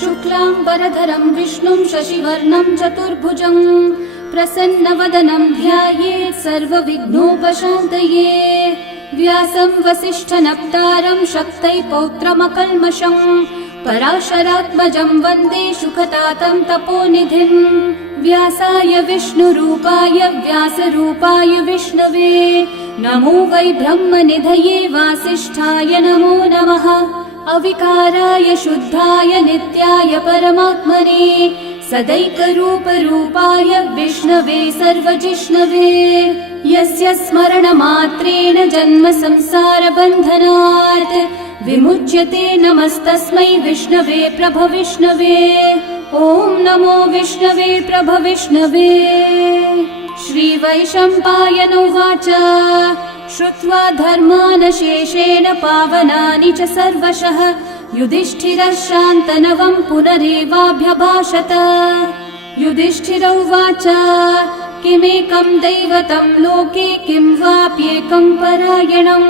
शुक्लांबरधरं विष्णुं शशिवर्णं चतुर्भुजं प्रसन्नवदनं ध्यायेत् सर्वविघ्नोपशान्तये। व्यासं वसिष्ठनप्तारं शक्तै पौत्रमकल्मषं पराशरात्मजं वन्दे शुकतातं तपोनिधिं। व्यासाय विष्णुरूपाय व्यासरूपाय विष्णवे नमो वै ब्रह्मनिधये वासिष्ठाय नमो नमः। अविकाराय शुद्धाय नित्याय परमात्मने सदैकरूपरूपाय विष्णवे सर्वजिष्णवे। यस्य स्मरणमात्रेण जन्म संसारबन्धनात् विमुच्यते नमस्तस्मै विष्णवे प्रभविष्णवे। ॐ नमो विष्णवे प्रभविष्णवे। श्रीवैशम्पायन उवाच श्रुत्वा धर्मानशेषेण पावनानि च सर्वशः युधिष्ठिरः शान्तनवं पुनरेवाभ्यभाषत। युधिष्ठिर उवाच किमेकं दैवतं लोके किं वाप्येकं परायणं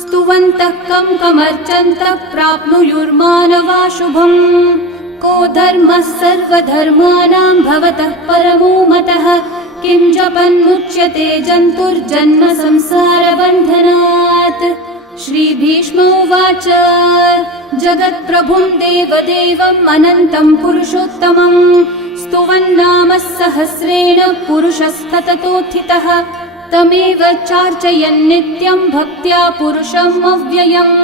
स्तुवन्तः कं कमर्चन्तः प्राप्नुयुर्मानवा शुभम्। को धर्मः सर्वधर्माणां भवतः परमो मतः किं जपन्मुच्यते जन्तुर्जन्म संसारबन्धनात्। श्रीभीष्म उवाच जगत्प्रभुं देवदेवम् अनन्तं पुरुषोत्तमं स्तुवन्नामः सहस्रेण पुरुषस्तततोत्थितः तमेव चार्चयन् नित्यं भक्त्या पुरुषम् अव्ययम्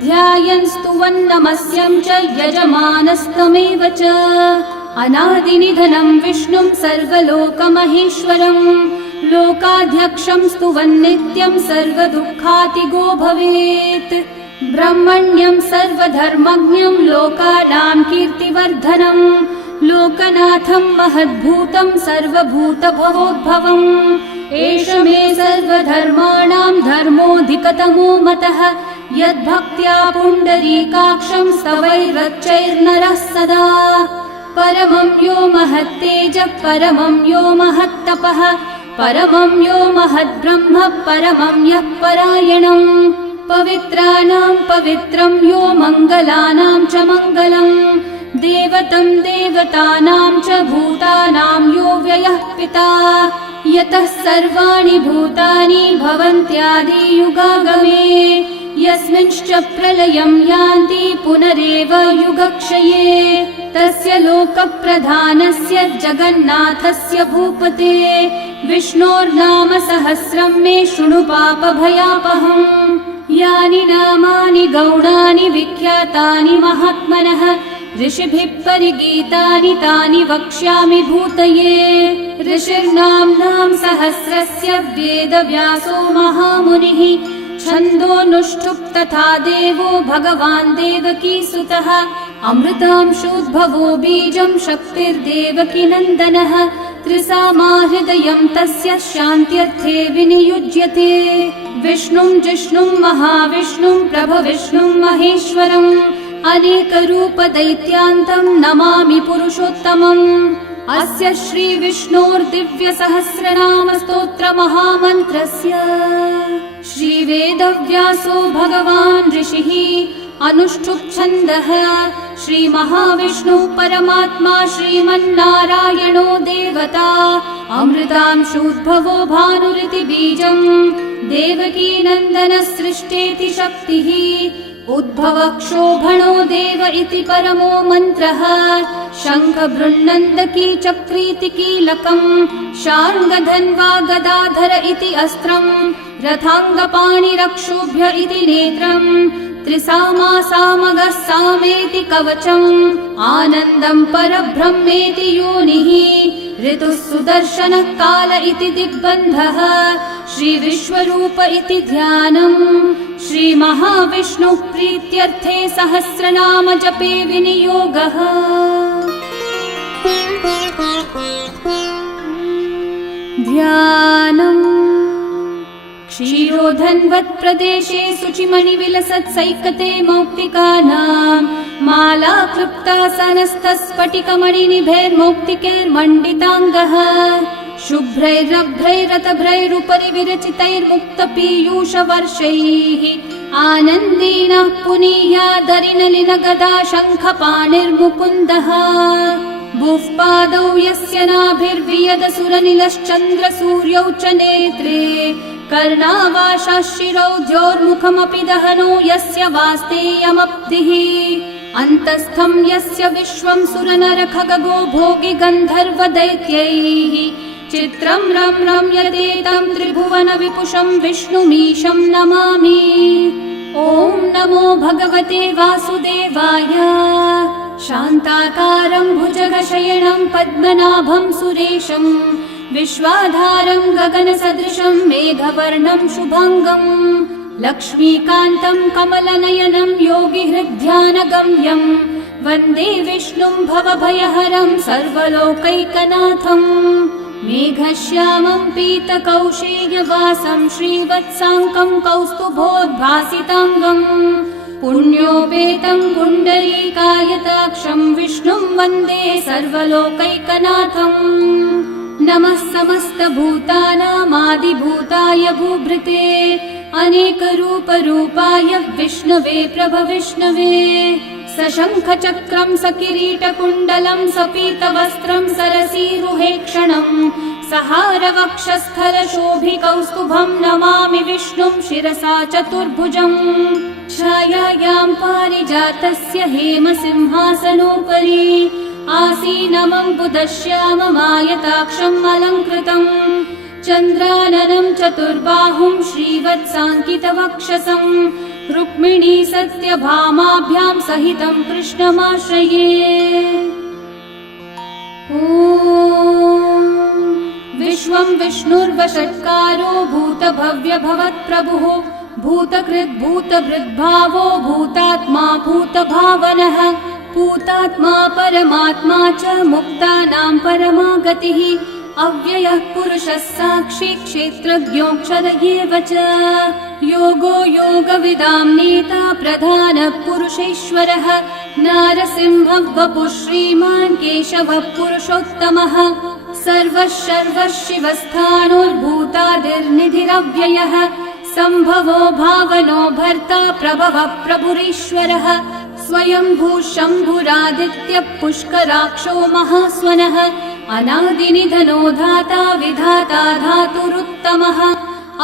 ध्यायन् स्तुवन्नमस्यं च यजमानस्तमेव च। अनादिनिधनं विष्णुं सर्वलोकमहेश्वरं लोकाध्यक्षं स्तुवन्नित्यं सर्वदुःखातिगो भवेत्। ब्रह्मण्यं सर्वधर्मज्ञं लोकानां कीर्तिवर्धनं लोकनाथं महद्भूतं सर्वभूतभवोद्भवम्। एष मे सर्वधर्माणां धर्मोऽधिकतमो मतः यद्भक्त्या पुण्डरीकाक्षं स्तवैरर्चैर्नरः सदा। परमं यो महत्तेजः परमं यो महत्तपः परमं यो महद्ब्रह्म परमं यः परायणं। पवित्राणां पवित्रं यो मङ्गलानां च मङ्गलं देवतं देवतानां च भूतानां यो व्ययः पिता यतः सर्वाणि भूतानि भवन्त्यादियुगागमे यस्मिंश्च प्रलयं यान्ति पुनरेव युगक्षये तस्य लोकप्रधानस्य जगन्नाथस्य भूपते विष्णोर्नाम सहस्रं मे शृणु पापभयापहम्। यानि नामानि गौणानि विख्यातानि महात्मनः ऋषिभिः परिगीतानि तानि वक्ष्यामि भूतये। ऋषिर्नाम्नां सहस्रस्य वेदव्यासो महामुनिः छन्दोऽनुष्ठुप् तथा देवो भगवान् देवकीसुतः अमृतांशोद्भवो बीजं शक्तिर्देवकी नन्दनः त्रिसामा हृदयं तस्य शान्त्यर्थे विनियुज्यते। विष्णुं जिष्णुं महाविष्णुं प्रभविष्णुं महेश्वरम् अनेकरूपदैत्यान्तं नमामि पुरुषोत्तमम्। अस्य श्रीविष्णोर्दिव्यसहस्रनामस्तोत्रमहामन्त्रस्य श्रीवेदव्यासो भगवान् ऋषिः अनुष्ठुप्-छन्दः श्रीमहाविष्णुः परमात्मा श्रीमन्नारायणो देवता अमृतांशोद्भवो भानुरिति बीजम् देवकी नन्दनः सृष्टेति शक्तिः उद्भवक्षोभणो देव इति परमो मन्त्रः शङ्ख बृन्नन्दकी चक्रीति कीलकम् शार्ङ्गधन्वा गदाधर इति अस्त्रम् रथाङ्गपाणिरक्षोभ्य इति नेत्रम् त्रिसामा सामगः सामेति कवचम् आनन्दं परब्रह्मेति योनिः ऋतुः सुदर्शनः काल इति दिग्बन्धः श्रीविश्वरूप इति ध्यानम् श्रीमहाविष्णुः प्रीत्यर्थे सहस्रनाम जपे विनियोगः। ध्यानम् क्षीरोधन्वत्प्रदेशे शुचिमणिविलसत्सैकते मौक्तिकानां माला क्लृप्तासनस्थस्फटिकमणिनिभैर्मौक्तिकैर्मण्डिताङ्गः शुभ्रैरभ्रैरतभ्रैरुपरि विरचितैर्मुक्तपीयूषवर्षैः आनन्देन पुनीयादरिनलिनगदा शङ्खपाणिर्मुकुन्दः भुःपादौ यस्य नाभिर्वियदसुरनिलश्चन्द्रसूर्यौ च नेत्रे कर्णावाशाः शिरौ द्योर्मुखमपि दहनो यस्य वास्तेयमब्धिः अन्तस्थं यस्य विश्वं सुरनरखगो भोगि गन्धर्वदैत्यैः चित्रं रम्यते त्रिभुवन विपुषं विष्णुमीशं नमामि। ॐ नमो भगवते वासुदेवाय। शान्ताकारं भुजगशयनं पद्मनाभं सुरेशं विश्वाधारं गगनसदृशं मेघवर्णं शुभाङ्गं लक्ष्मीकान्तं कमलनयनं योगिहृद्ध्यानगम्यं वन्दे विष्णुं भवभयहरं सर्वलोकैकनाथं मेघश्यामं पीतकौशेयवासं श्रीवत्साङ्कं कौस्तुभोद्भासिताङ्गं पुण्योपेतं पुण्डरीकायताक्षं विष्णुं वन्दे सर्वलोकैकनाथम् नमः समस्तभूतानामादिभूताय भूभृते अनेकरूपरूपाय विष्णवे प्रभविष्णवे सशङ्खचक्रं सकिरीटकुण्डलं सपीतवस्त्रं सरसीरुहेक्षणं सहारवक्षस्थलशोभिकौस्तुभं नमामि विष्णुं शिरसा चतुर्भुजम् छायायां पारिजातस्य हेमसिंहासनोपरि आसीनमम्बुदश्याममायताक्षम् अलङ्कृतम् चन्द्राननं चतुर्बाहुं श्रीवत्साङ्कितवक्षसं रुक्मिणी सत्यभामाभ्यां सहितं कृष्णमाश्रये। ॐ विश्वं विष्णुर्वषट्कारो भूतभव्यभवत्प्रभुः भूतकृद्भूतभृद्भावो भूतात्मा भूतभावनः भूतात्मा परमात्मा च मुक्तानां परमागतिः अव्ययः पुरुषः साक्षी क्षेत्रज्ञोऽक्षर एव च योगो योगविदां नेता प्रधानः पुरुषेश्वरः नारसिंहः वपुः श्रीमान् केशवः पुरुषोत्तमः सर्वः शर्वः शिवस्थाणोर्भूतादिर्निधिरव्ययः सम्भवो भावनो भर्ता प्रभवः प्रभुरीश्वरः स्वयंभू शम्भुरादित्यः पुष्कराक्षो महास्वनः अनादिनिधनो धाता विधाता धातुरुत्तमः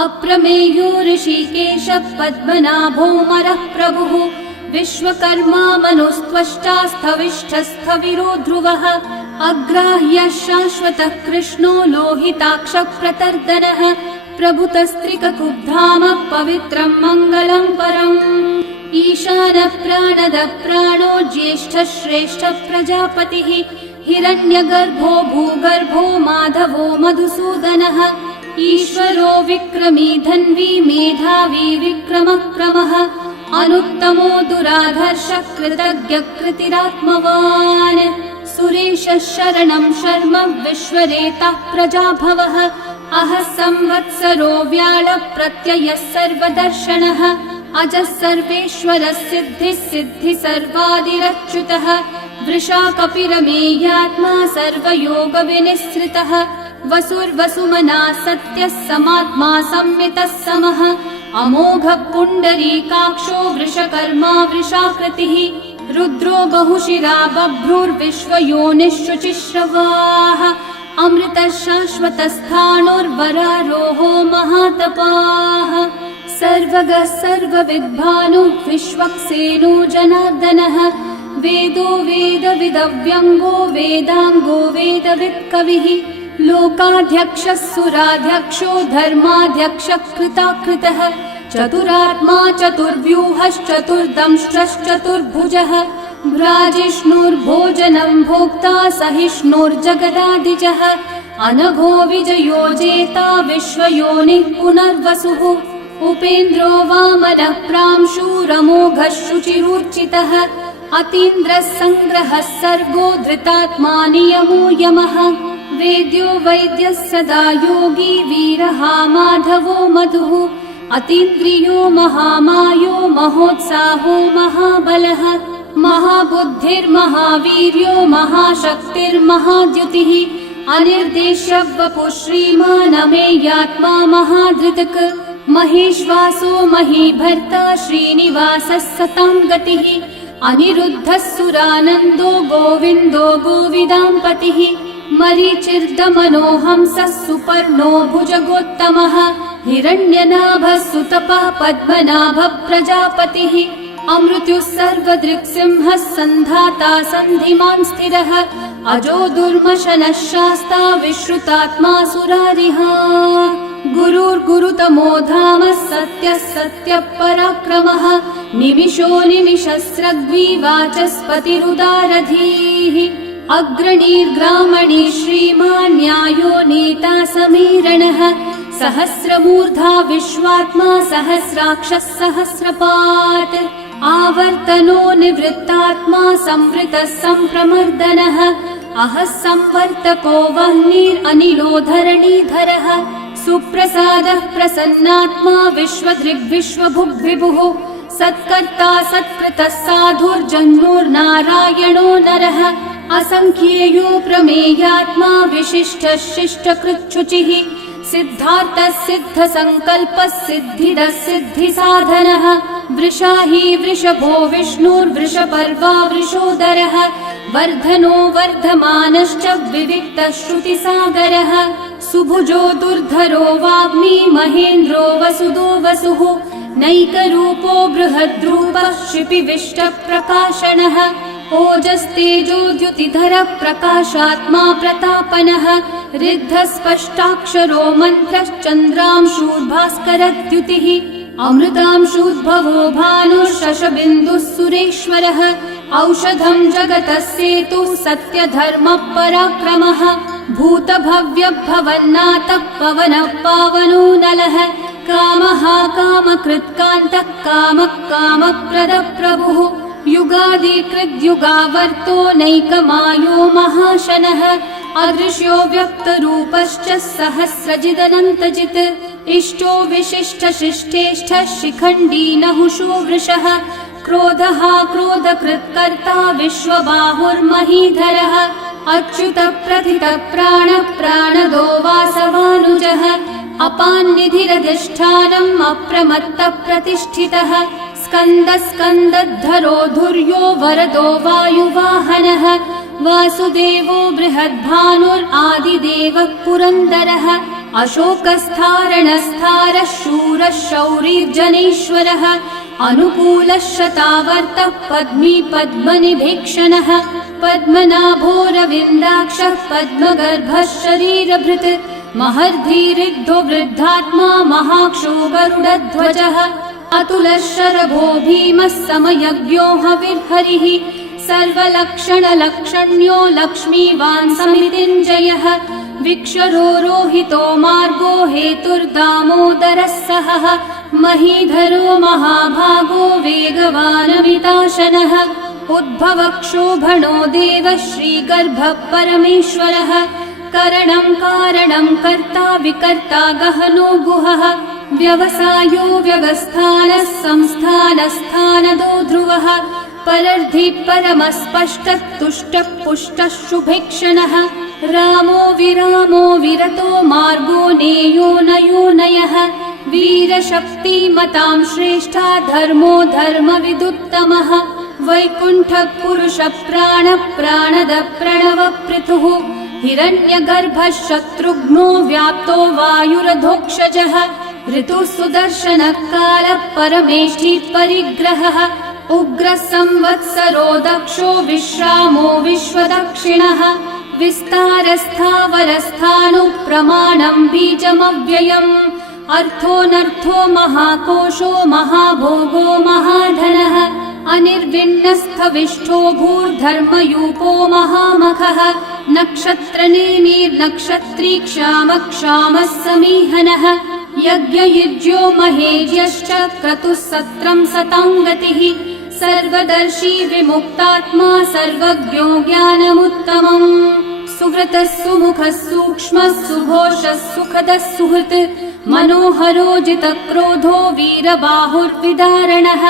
अप्रमेयो ऋषिकेशः पद्मनाभोऽमरः प्रभुः विश्वकर्मा मनुस्त्वष्टा स्थविष्ठस्थविरो ध्रुवः अग्राह्यः शाश्वतः कृष्णो लोहिताक्षः प्रतर्दनः प्रभुतस्त्रिककुब्धामः पवित्रं मङ्गलं परम् ईशानः प्राणदः प्राणो ज्येष्ठः श्रेष्ठः प्रजापतिः हिरण्यगर्भो भूगर्भो माधवो मधुसूदनः ईश्वरो विक्रमी धन्वी मेधावी विक्रमक्रमः अनुत्तमो दुराधर्षः कृतज्ञः कृतिरात्मवान् सुरेशः शरणं शर्म विश्वरेतः प्रजाभवः अहः संवत्सरो व्याळः प्रत्ययः सर्वदर्शनः अजः सर्वेश्वरः सिद्धिः सिद्धिः सर्वादिरच्युतः वृषाकपिरमेयात्मा सर्वयोगविनिःसृतः वसुर्वसुमना सत्यः समात्मा संमितः समः अमोघः पुण्डरीकाक्षो वृषकर्मा वृषाकृतिः रुद्रो बहुशिरा बभ्रुर्विश्वयोनिः शुचिश्रवाः अमृतः शाश्वतस्थाणोर्वरारोहो महातपाः सर्वगः सर्वविद्भानुः विश्वक्सेनो जनार्दनः वेदो वेदविदव्यङ्गो वेदाङ्गो वेदवित्कविः लोकाध्यक्षः सुराध्यक्षो धर्माध्यक्षः कृताकृतः चतुरात्मा चतुर्व्यूहश्चतुर्दंष्ट्रश्चतुर्भुजः भ्राजिष्णुर्भोजनं भोक्ता सहिष्णुर्जगदादिजः अनघो विजयो जेता विश्वयोनिः पुनर्वसुः उपेन्द्रो वामनः प्रांशुरमोघः शुचिरूर्चितः अतीन्द्रः सङ्ग्रहः सर्गो धृतात्मा नियमो यमः वेद्यो वैद्यः सदा योगी वीरः माधवो मधुः अतीन्द्रियो महामायो महोत्साहो महाबलः महाबुद्धिर्महावीर्यो महाशक्तिर्महाद्युतिः अनिर्देश्य वपुः श्रीमान् अमेयात्मा महाधृतक् महेश्वासो महीभर्ता श्रीनिवासः सतां गतिः अनिरुद्धः सुरानन्दो गोविन्दो गोविदाम्पतिः मरीचिर्दमनोहंसः सुपर्णो भुजगोत्तमः हिरण्यनाभः सुतपः पद्मनाभः प्रजापतिः अमृत्युः सर्वदृक्सिंहः सन्धाता सन्धिमान् स्थिरः अजो दुर्मशनः शास्ता विश्रुतात्मा सुरारिः गुरुर्गुरुतमो धामः सत्यः सत्यः पराक्रमः निमिषो निमिषस्रग्वी वाचस्पतिरुदारधीः अग्रणीर्ग्रामणी श्रीमान् न्यायो नेता समीरणः सहस्रमूर्धा विश्वात्मा सहस्राक्षः सहस्रपात् आवर्तनो निवृत्तात्मा संवृतः सम्प्रमर्दनः अहः संवर्तको वह्निरनिलो धरणीधरः सुप्रसादः प्रसन्नात्मा विश्वदृग्विश्वभुग्विभुः सत्कर्ता सत्कृतः साधुर्जन्मोर्नारायणो नरः असंख्येयो प्रमेयात्मा विशिष्टः शिष्टकृच्छुचिः सिद्धार्थः सिद्धसङ्कल्पः सिद्धिदः सिद्धिसाधनः वृषाही वृषभो विष्णुर्वृषपर्वा वृषोदरः वर्धनो वर्धमानश्च विविक्तः श्रुतिसागरः सुभुजो दुर्धरो वाग्मी महेन्द्रो वसुदो वसुः नैकरूपो बृहद्रूपः क्षिपिविष्टप्रकाशनः ओजस्तेजोद्युतिधरः प्रकाशात्मा प्रतापनः रिद्धस्पष्टाक्षरो मन्त्रश्चन्द्रांशूर्भास्करद्युतिः अमृतांशूद्भवो भानुः शशबिन्दुः सुरेश्वरः औषधं जगतः सेतुः सत्यधर्मः पराक्रमः भूतभव्यभवन्नाथः पवनः पावनो नलः कामः कामकृत्कान्तः कामः कामप्रदः प्रभुः युगादिकृद्युगावर्तो नैकमायो महाशनः अदृश्यो व्यक्तरूपश्च सहस्रजिदनन्तजित् इष्टो विशिष्टशिष्टेष्ठः शिखण्डी नहुषो वृषः क्रोधः क्रोधकृत्कर्ता विश्वबाहुर्महीधरः अच्युतः प्रथितः प्राणः प्राणदो वासवानुजः अपान्निधिरधिष्ठानम् अप्रमत्तः प्रतिष्ठितः स्कन्दः स्कन्दद्धरो धुर्यो वरदो वायुवाहनः वासुदेवो बृहद्भानुरादिदेवः पुरन्दरः अशोकस्थारणस्थारः शूरः शौरिर्जनेश्वरः अनुकूलः शतावर्तः पद्मी पद्मनिभीक्षणः पद्मनाभोरविन्दाक्षः पद्मगर्भः शरीरभृत् महर्धिरिग्धो वृद्धात्मा महाक्षो गरुडध्वजः अतुलः शरभो भीमः समयज्ञो हविर्हरिः सर्वलक्षणलक्षण्यो लक्ष्मीवान् समितिञ्जयः विक्षरो रोहितो मार्गो हेतुर्दामोदरः सहः महीधरो महाभागो वेगवानमिताशनः उद्भवक्षोभणो देवः श्रीगर्भः परमेश्वरः करणं कारणं कर्ता विकर्ता गहनो गुहः व्यवसायो व्यवस्थानः संस्थानस्थानदो ध्रुवः परर्धि परमस्पष्टः तुष्टः पुष्टः शुभेक्षणः रामो विरामो विरतो मार्गो नेयो नयो नयः वीरशक्तिमतां श्रेष्ठा धर्मो धर्मविदुत्तमः वैकुण्ठः पुरुषः प्राणः प्राणदः प्रणवपृथुः हिरण्यगर्भः शत्रुघ्नो व्याप्तो वायुरधोक्षजः ऋतुः सुदर्शनः कालः परमेष्ठी परिग्रहः उग्रः संवत्सरो दक्षो विश्रामो विश्वदक्षिणः विस्तारस्थावरस्थाणु प्रमाणं बीजमव्ययम् अर्थोऽनर्थो महाकोशो महाभोगो महाधनः अनिर्विण्णस्थविष्ठो भूर्धर्मयूपो महामखः नक्षत्रनेमिर्नक्षत्री क्षामः समीहनः यज्ञयुज्यो महेज्यश्च क्रतुः सत्रं सताङ्गतिः सर्वदर्शी विमुक्तात्मा सर्वज्ञो ज्ञानमुत्तमम् सुहृतः सुमुखः सूक्ष्मः सुघोषः सुखदः सुहृत् मनोहरो जितक्रोधो वीरबाहुर्विदारणः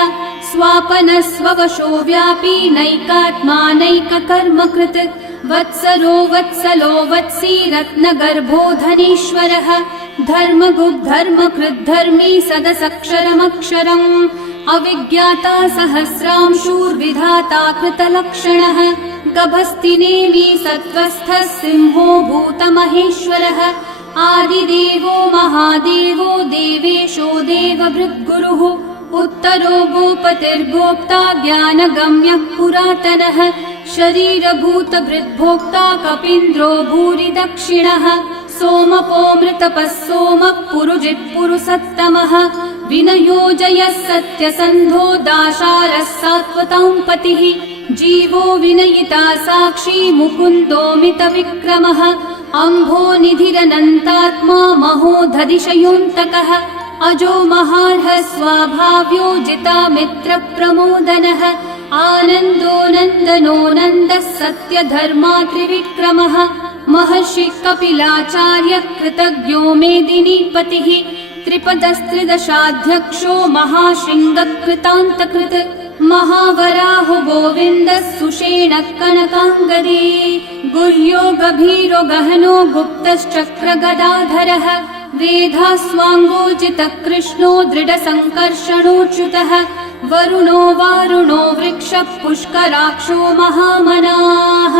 स्वापनः स्ववशो व्यापी नैकात्मा नैककर्मकृत् वत्सरो वत्सलो वत्सी रत्नगर्भो धनीश्वरः धर्मगुग्धर्मकृद्धर्मी सदसक्षरमक्षरम् अविज्ञाता सहस्रांशूर्विधाता कृतलक्षणः गभस्तिनेमि सत्त्वस्थः सिंहो भूतमहेश्वरः आदिदेवो महादेवो देवेशो देवभृद्गुरुः उत्तरो गोपतिर्गोप्ता ज्ञानगम्यः पुरातनः शरीरभूतभृद्भोक्ता कपीन्द्रो भूरि दक्षिणः सोमपो मृतपः सोमः पुरुजित्पुरुसत्तमः विनयोजयः सत्यसन्धो दाशारः सात्वतां पतिः जीवो विनयिता साक्षी मुकुन्दोमितविक्रमः अम्भो निधिरनन्तात्मा महोदधिशयोऽन्तकः अजो महार्हः स्वाभाव्यो जिता मित्रप्रमोदनः आनन्दो नन्दनो नन्दः सत्यधर्मा त्रिविक्रमः महर्षि कपिलाचार्य कृतज्ञो मेदिनीपतिः त्रिपदस्त्रिदशाध्यक्षो महाशृङ्गकृतान्तकृत् महावराहो गोविन्दः सुषेणः कनकाङ्गदे गुह्यो गभीरो गहनो गुप्तश्चक्रगदाधरः वेधास्वाङ्गोजितः कृष्णो दृढसङ्कर्षणोच्युतः वरुणो वारुणो वृक्षः पुष्कराक्षो महामनाः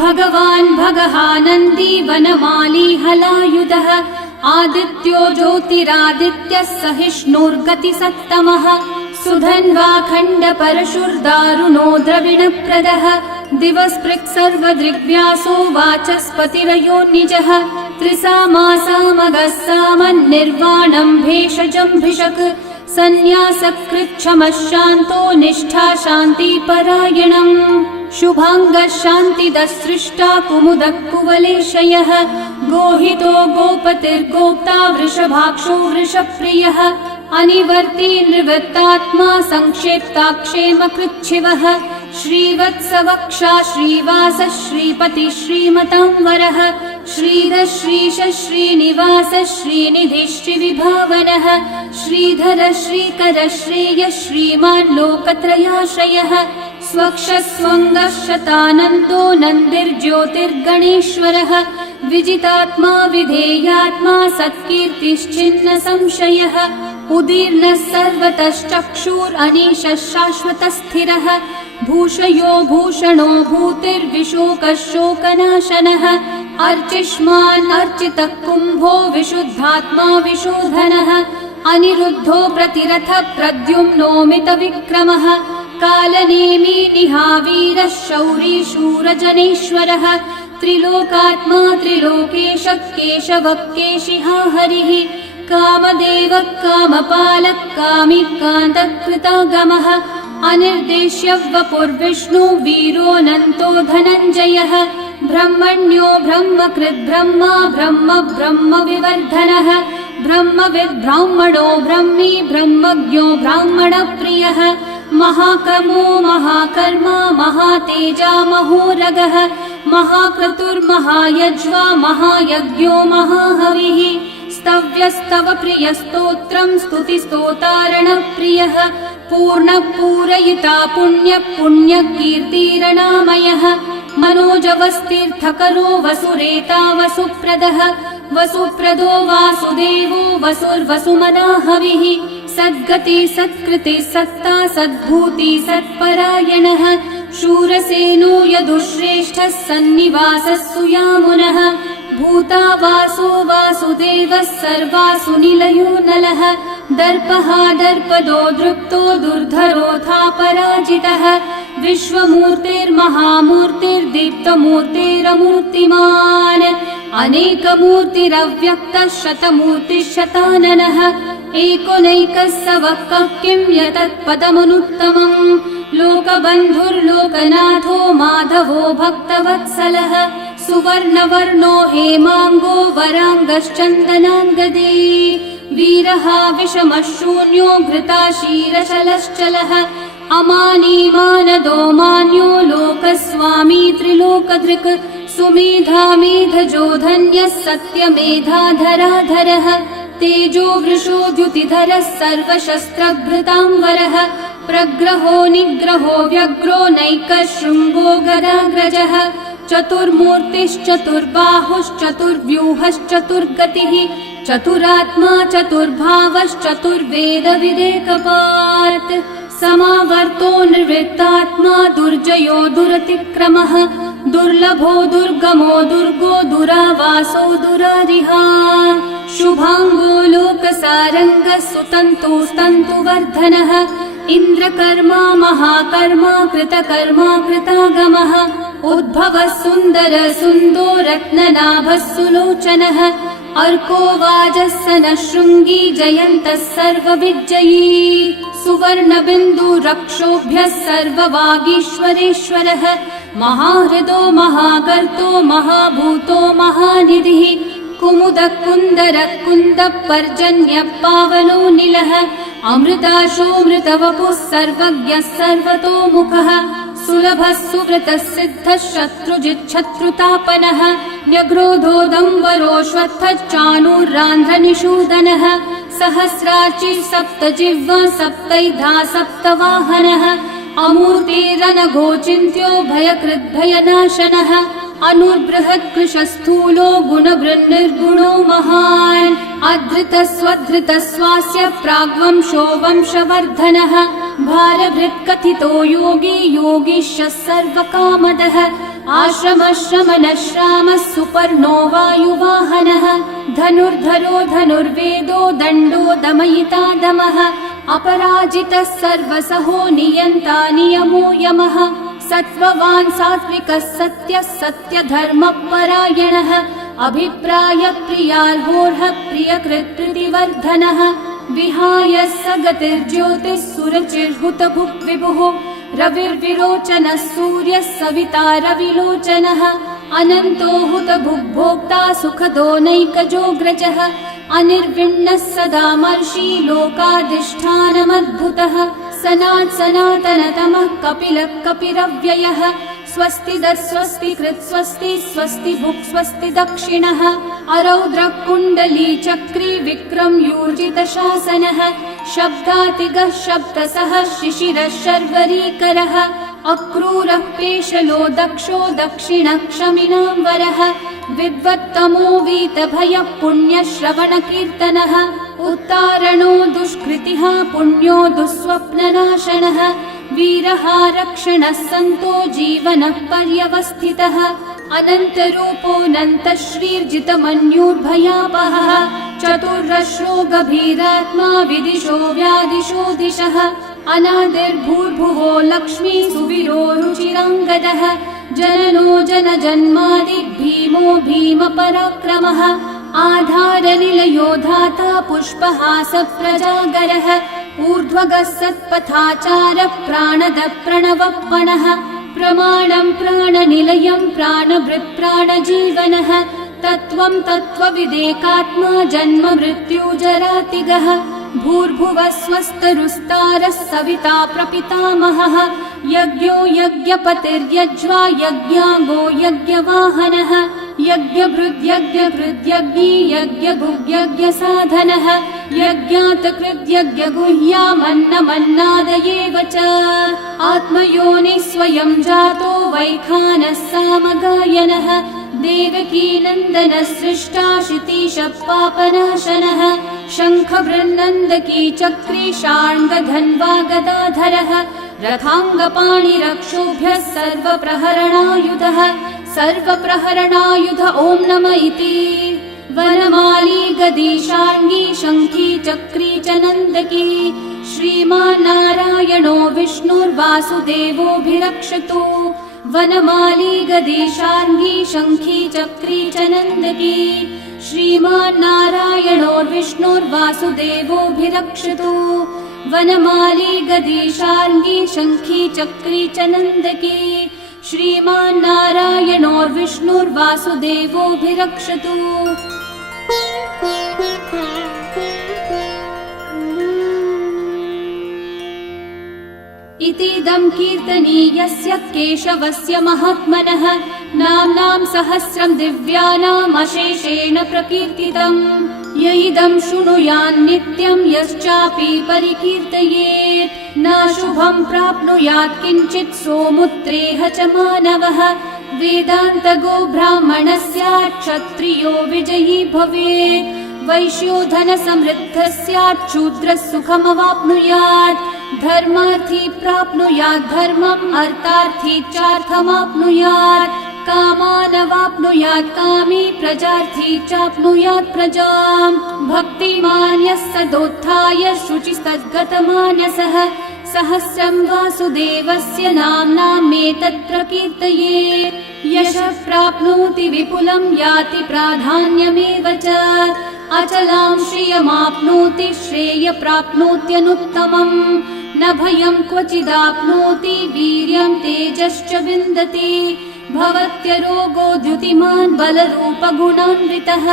भगवान् भगहानन्दी वनमाली हलायुधः आदित्यो ज्योतिरादित्यः सहिष्णुर्गतिसत्तमः सुधन्वा खण्डपरशुर्दारुणो द्रविणप्रदः दिवस्पृक् सर्वदृग्व्यासो वाचस्पतिरयो निजः त्रिसामासामगः सामन्निर्वाणं भेषजम्भिषक् सन्न्यासकृच्छमः शान्तो निष्ठा शान्तिपरायणम् शुभाङ्गः शान्तिदः सृष्टा कुमुदः कुवलेशयः गोहितो गोपतिर्गोप्ता वृषभाक्षो वृषप्रियः अनिवर्ती निवृत्तात्मा संक्षेप्ताक्षेमकृच्छिवः श्रीवत्सवक्षा श्रीवासः श्रीपतिः श्रीमतांवरः श्रीधः श्रीशः श्रीनिवासः श्रीनिधिः श्रीविभावनः श्रीधरः श्रीकरः श्रेयः श्रीमान् लोकत्रयाश्रयः स्वक्षः स्वङ्गः शतानन्दो नन्दिर्ज्योतिर्गणेश्वरः विजितात्मा विधेयात्मा सत्कीर्तिश्चिन्न संशयः उदीर्णः सर्वतश्चक्षुरनीशः शाश्वतस्थिरः भूषयो भूषणो भूतिर्विशोकः शोकनाशनः अर्चिष्मान् अर्चितः कुम्भो विशुद्धात्मा विशोधनः अनिरुद्धो प्रतिरथः प्रद्युम्नोमितविक्रमः कालनेमी निहावीरः शौरी शूरजनेश्वरः त्रिलोकात्मा त्रिलोकेशः केशवः केशिहा हरिः कामदेवः कामपालः कामी कान्तः कृतागमः अनिर्देश्य वपुर्विष्णु वीरोऽनन्तो धनञ्जयः ब्रह्मण्यो ब्रह्मकृद् ब्रह्मा ब्रह्म ब्रह्म विवर्धनः ब्रह्मविद् ब्राह्मणो ब्रह्मी ब्रह्मज्ञो ब्राह्मणप्रियः महाकर्मो महाकर्मा महातेजा महोरगः महाक्रतुर्महायज्वा महायज्ञो महाहविः स्तव्यस्तव प्रियस्तोत्रम् स्तुतिस्तोतारणप्रियः पूर्णपूरयिता पुण्यकीर्तिरणामयः मनोजवस्तीर्थकरो वसुरेता वसुप्रदः वसुप्रदो वासुदेवो वसुर्वसुमनाहविः सद्गति सत्कृति सत्ता सद्भूति सत्परायणः शूरसेनो यदुश्रेष्ठः सन्निवासः सुयामुनः भूता वासो वासुदेवः सर्वासु निलयो नलः दर्पः दर्पदो दृप्तो दुर्धरोऽथा पराजितः विश्वमूर्तिर्महामूर्तिर्दीप्तमूर्तिरमूर्तिमान् अनेकमूर्तिरव्यक्तः शतमूर्तिः एकोनैकः स वः किं यतत्पदमनुत्तमम् लोकबन्धुर्लोकनाथो माधवो भक्तवत्सलः सुवर्णवर्णो हेमाङ्गो वराङ्गश्चन्दनाङ्गदे वीरः विषमः शून्यो घृताशीरशलश्चलः अमानी मानदो मान्यो लोकस्वामी त्रिलोकधृक् सुमेधामेधजो धन्यः सत्यमेधाधराधरः तेजो वृषो द्युतिधरः सर्वशस्त्रभृताम्बरः प्रग्रहो निग्रहो व्यग्रो नैकः शृङ्गो गदाग्रजः चतुर्मूर्तिश्चतुर्बाहुश्चतुर्व्यूहश्चतुर्गतिः चतुरात्मा चतुर्भावश्चतुर्वेदविदेकपात् समावर्तो निर्वृत्तात्मा दुर्जयो दुरतिक्रमः दुर्लभो दुर्गमो दुर्गो दुरावासो दुरारिहा शुभाङ्गो लोकसारङ्गः सुतन्तुस्तन्तुवर्धनः इन्द्रकर्मा महाकर्मा कृतकर्मा कृतागमः उद्भवः सुन्दर सुन्दो रत्ननाभः सुलोचनः अर्को वाजस्सनः शृङ्गी जयन्तः सर्वविजयी सुवर्णबिन्दुरक्षोभ्यः सर्ववागीश्वरेश्वरः महाहृदो महाकर्तो महाभूतो महानिधिः कुमुदः कुन्दरः कुन्दः पर्जन्यः पावनो निलः अमृताशोऽमृतवपुः सर्वज्ञः सर्वतोमुखः सुलभः सुव्रतः सिद्धः शत्रुजिच्छत्रुतापनः न्यग्रोधोदंवरोऽश्वत्थः चाणूरान्ध्रनिषूदनः सहस्रार्ची सप्तजिह्वा सप्तैधा सप्तवाहनः अमूर्तिरनघोचिन्त्यो भयकृद्भयनाशनः अनुर्बृहत्कृशस्थूलो गुणवृन्निर्गुणो महान् अधृतस्वधृतस्वास्य प्राग्वंशो वंशवर्धनः भारभृत्कथितो योगी योगीशः सर्वकामदः आश्रमश्रमणश्रामः सुपर्णो वायुवाहनः धनुर्धरो धनुर्वेदो दण्डो दमयिता दमः अपराजितः सर्वसहो नियन्ता नियमो यमः सत्त्ववान् सात्विकः सत्यः सत्यधर्मपरायणः अभिप्रायप्रियार्होर्हः प्रियकृत्प्रीतिवर्धनः विहाय स गतिर्ज्योतिः सुरचिर्हुतभुक् विभुः रविर्विरोचनः सूर्यः सविता रविलोचनः अनन्तो हुतभुग्भोक्ता सुखदो नैकजोऽग्रजः अनिर्विण्णः सदा मर्षि लोकाधिष्ठानमद्भुतः सनातनतमः कपिलः कपिरव्ययः स्वस्तिदः स्वस्तिकृत् स्वस्ति स्वस्ति भुक् स्वस्ति दक्षिणः अरौद्रः कुण्डली चक्री विक्रमयूर्जितशासनः शब्दातिगः शब्दसः शिशिरः शर्वरीकरः अक्रूरः पेशलो दक्षो दक्षिणक्षमिनाम्बरः विद्वत्तमो वीतभयः पुण्यश्रवणकीर्तनः उत्तारणो दुष्कृतिः पुण्यो दुःस्वप्ननाशनः वीरः रक्षणः सन्तो जीवनः पर्यवस्थितः अनन्तरूपोऽनन्तश्रीर्जितमन्युर्भयापहः चतुर्रश्रो गभीरात्मा विदिशो व्यादिशो दिशः अनादिर्भूर्भुवो लक्ष्मी सुवीरो रुचिराङ्गदः जननो जनजन्मादि भीमो भीमपराक्रमः आधारनिलयो धाता पुष्पहास प्रजागरः ऊर्ध्वगः सत्पथाचारः प्राणदः प्रणवपणः प्रमाणं प्राणनिलयं प्राणभृत् प्राणजीवनः तत्त्वं तत्त्वविदेकात्मा जन्म मृत्युजरातिगः भूर्भुवः स्वस्तरुस्तारः सविता प्रपितामहः यज्ञो यज्ञपतिर्यज्वा यज्ञाङ्गो यज्ञवाहनः यज्ञभृद्यज्ञकृद्यज्ञी यज्ञभुग्यज्ञसाधनः यज्ञातकृद्यज्ञगुह्यामन्नमन्नादयेव च आत्मयोनिः स्वयं जातो वैखानः सामगायनः देवकीनन्दनः सृष्टा शितीशः पापनाशनः शङ्खबृन्नन्दकी चक्री शार्ङ्गधन्वा गदाधरः रथाङ्गपाणिरक्षोभ्यः सर्वप्रहरणायुधः सर्वप्रहरणायुध ॐ नम इति वनमाली गदी शार्ङ्गी शङ्खी चक्री च नन्दकी श्रीमान्नारायणो विष्णुर्वासुदेवोऽभिरक्षतु वनमाली गदी शार्ङ्गी शङ्खी चक्री च नन्दकी श्रीमान्नारायणो विष्णुर्वासुदेवोऽभिरक्षतु वनमाली गदी शार्ङ्गी शङ्खी चक्री च नन्दकी श्रीमान्नारायणो विष्णुर्वासुदेवोऽभिरक्षतु इतीदं कीर्तनीयस्य केशवस्य महात्मनः नाम्नां सहस्रं दिव्यानामशेषेण प्रकीर्तितम्। य इदं शृणुयान् नित्यं यश्चापि परिकीर्तयेत् नाशुभं प्राप्नुयात् किञ्चित् सोमुत्रेह च मानवः। वेदान्तगो ब्राह्मणः स्यात् क्षत्रियो विजयी भवेत् वैश्यो धनसमृद्धः स्यात् शूद्रः सुखमवाप्नुयात् धर्मार्थी प्राप्नुयात् धर्मम् अर्थार्थी चार्थमाप्नुयात् कामानवाप्नुयात् कामी प्रजार्थी चाप्नुयात् प्रजाम्। भक्तिमान् यः सदोत्थाय शुचिस्तद्गतमानसः सहस्रं वासुदेवस्य नाम्नामेतत् प्रकीर्तये। यशः प्राप्नोति विपुलं याति प्राधान्यमेव च अचलां श्रियमाप्नोति श्रेय प्राप्नोत्यनुत्तमम्। न भयं क्वचिदाप्नोति वीर्यं तेजश्च विन्दति भवत्यरोगो द्युतिमान् बलरूपगुणान्वितः।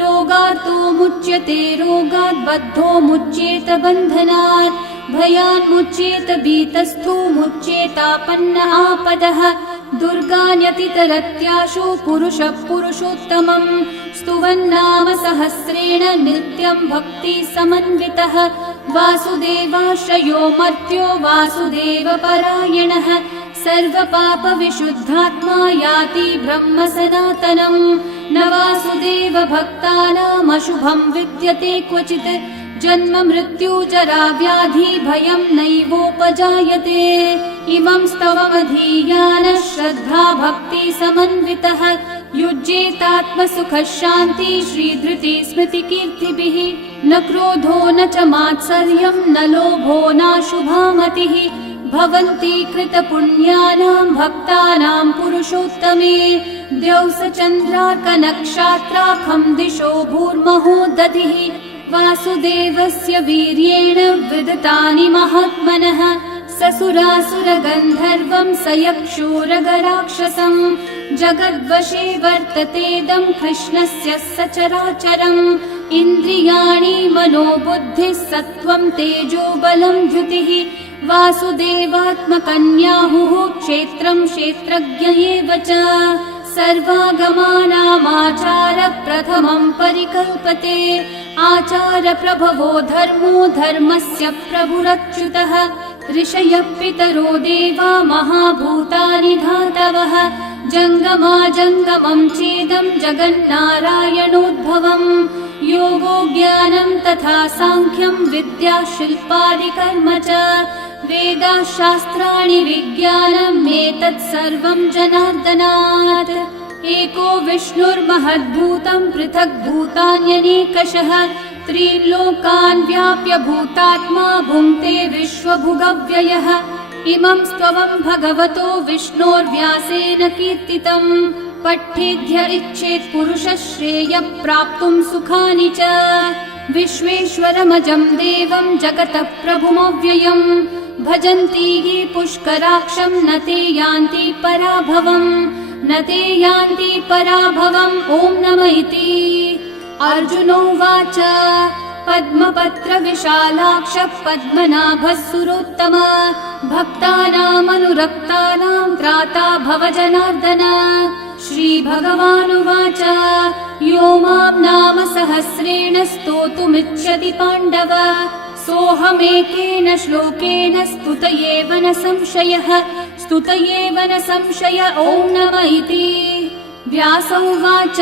रोगार्तो मुच्यते रोगात् बद्धो मुच्येत बन्धनात् भयान् मुच्येत भीतस्थो मुच्येतापन्न आपदः। दुर्गान्यतितरत्याशु पुरुषः पुरुषोत्तमम् स्तुवन्नाम सहस्रेण नित्यं भक्ति समन्वितः। वासुदेवाश्रयो मर्त्यो वासुदेवपरायणः सर्वपाप विशुद्धात्मा याति ब्रह्म सनातनम्। न वासुदेव भक्तानामशुभं विद्यते क्वचित् जन्म मृत्यु जरा व्याधि भयं नैवोपजायते। इमं स्तवमधीयानः श्रद्धा भक्ति समन्वितः युज्येतात्मसुखः शान्ति श्रीधृति स्मृति कीर्तिभिः। न क्रोधो न च मात्सर्यं न लोभो नाशुभा मतिः भवन्ति कृतपुण्यानां भक्तानां पुरुषोत्तमे। द्यौस चन्द्रार्कनक्षत्राखं दिशो भूर्महो दधिः वासुदेवस्य वीर्येण विदतानि महात्मनः। ससुरासुरगन्धर्वं स यक्षोरगराक्षसम् जगद्वशे वर्ततेदं कृष्णस्य सचराचरम्। इन्द्रियाणि मनोबुद्धिः सत्त्वं तेजो बलं द्युतिः वासुदेवात्मकन्याहुः क्षेत्रं क्षेत्रज्ञ एव च। सर्वागमानामाचार प्रथमं परिकल्पते आचार प्रभवो धर्मो धर्मस्य प्रभुरच्युतः। ऋषयः पितरो देवा महाभूतानि धातवः जङ्गमाजङ्गमं चेदं जगन्नारायणोद्भवम्। योगो ज्ञानं तथा साङ्ख्यं विद्या शिल्पादिकर्म च वेदाः शास्त्राणि विज्ञानमेतत् सर्वं जनार्दनात्। एको विष्णुर्महद्भूतं पृथग्भूतान्यनेकशः त्रीन् लोकान् व्याप्य भूतात्मा भुङ्क्ते विश्वभुगव्ययः। इमं स्तवं भगवतो विष्णोर्व्यासेन कीर्तितम् पठेद्य इच्छेत् पुरुषः श्रेयः प्राप्तुं सुखानि च। विश्वेश्वरमजं देवं जगतः प्रभुमव्ययम् भजन्ति ये पुष्कराक्षं न ते यान्ति पराभवम् न ते यान्ति पराभवम्। ॐ नमः इति। अर्जुनोवाच पद्मपत्रविशालाक्षः पद्मनाभः सुरोत्तम भक्तानामनुरक्तानां त्राता भव जनार्दन। श्रीभगवानुवाच यो मां नाम सहस्रेण स्तोतुमिच्छति पाण्डव सोऽहमेकेन श्लोकेन स्तुत एव न संशयः स्तुत एव न संशय। ॐ नमः इति। व्यास उवाच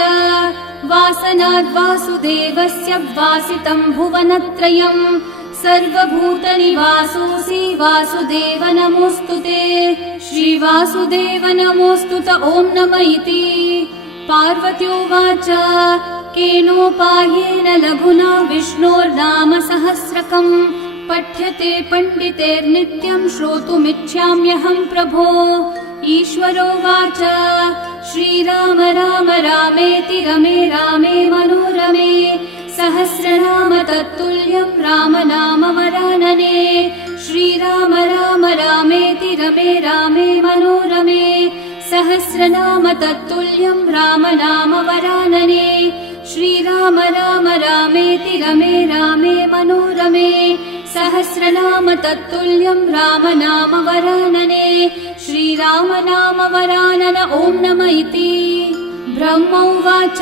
वासनाद्वासुदेवस्य वासितं भुवनत्रयम् सर्वभूतनिवासोऽसि वासुदेव नमोऽस्तु ते। श्रीवासुदेव नमोऽस्तु त। ॐ नमः इति। पार्वत्योवाच केनोपायेन लघुना विष्णोर्नाम सहस्रकम् पठ्यते पण्डितेर्नित्यं श्रोतुमिच्छाम्यहं प्रभो। ईश्वरोवाच श्रीराम राम रामेति रमे रामे मनोरमे सहस्रनाम तत्तुल्यं राम नाम वरानने। श्रीराम राम रामेति रमे रामे मनोरमे सहस्रनाम तत्तुल्यं राम नाम वरानने। श्रीराम राम रामेति रमे रामे मनोरमे सहस्रनाम तत्तुल्यं रामनाम वरानने श्रीरामनाम वरानन ॐ नम इति। ब्रह्म उवाच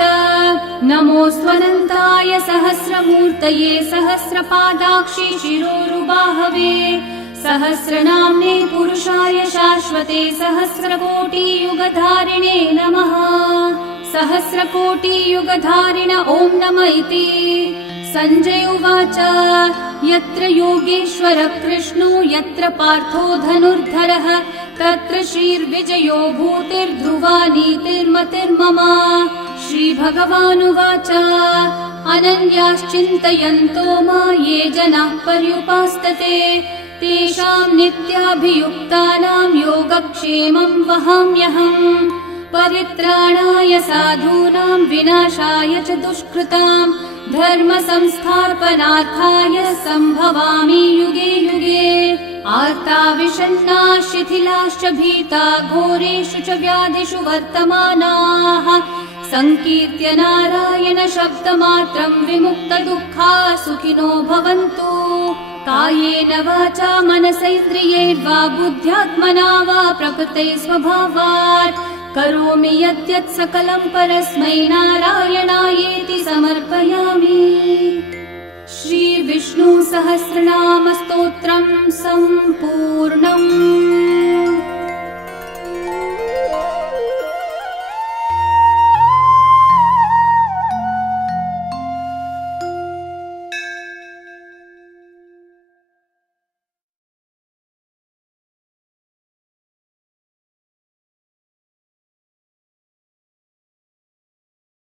नमोऽस्त्वनन्ताय सहस्रमूर्तये सहस्रपादाक्षि शिरोरुबाहवे सहस्रनाम्ने पुरुषाय शाश्वते सहस्रकोटियुगधारिणे नमः। सहस्रकोटियुगधारिण ॐ नम इति। सञ्जय उवाच यत्र योगेश्वर कृष्णो यत्र पार्थो धनुर्धरः तत्र श्रीर्विजयो भूतिर्ध्रुवा नीतिर्मतिर्मम। श्रीभगवानुवाच अनन्याश्चिन्तयन्तो मा ये जनाः पर्युपासते तेषां नित्याभियुक्तानां योगक्षेमं वहाम्यहम्। परित्राणाय साधूनां विनाशाय च दुष्कृतां धर्म संस्थापनार्थाय सम्भवामि युगे युगे। आर्ता विषण्णा शिथिलाश्च भीता घोरेषु च व्याधिषु वर्तमानाः संकीर्त्य नारायण शब्दमात्रं विमुक्तदुःखा सुखिनो भवन्तु। कायेन वाचा मनसैन्द्रियैर्वा बुद्ध्यात्मना वा प्रकृते स्वभावात् करोमि यद्यत् सकलं परस्मै नारायणायेति समर्पयामि। श्री विष्णु सहस्रनाम स्तोत्रं सम्पूर्णम्।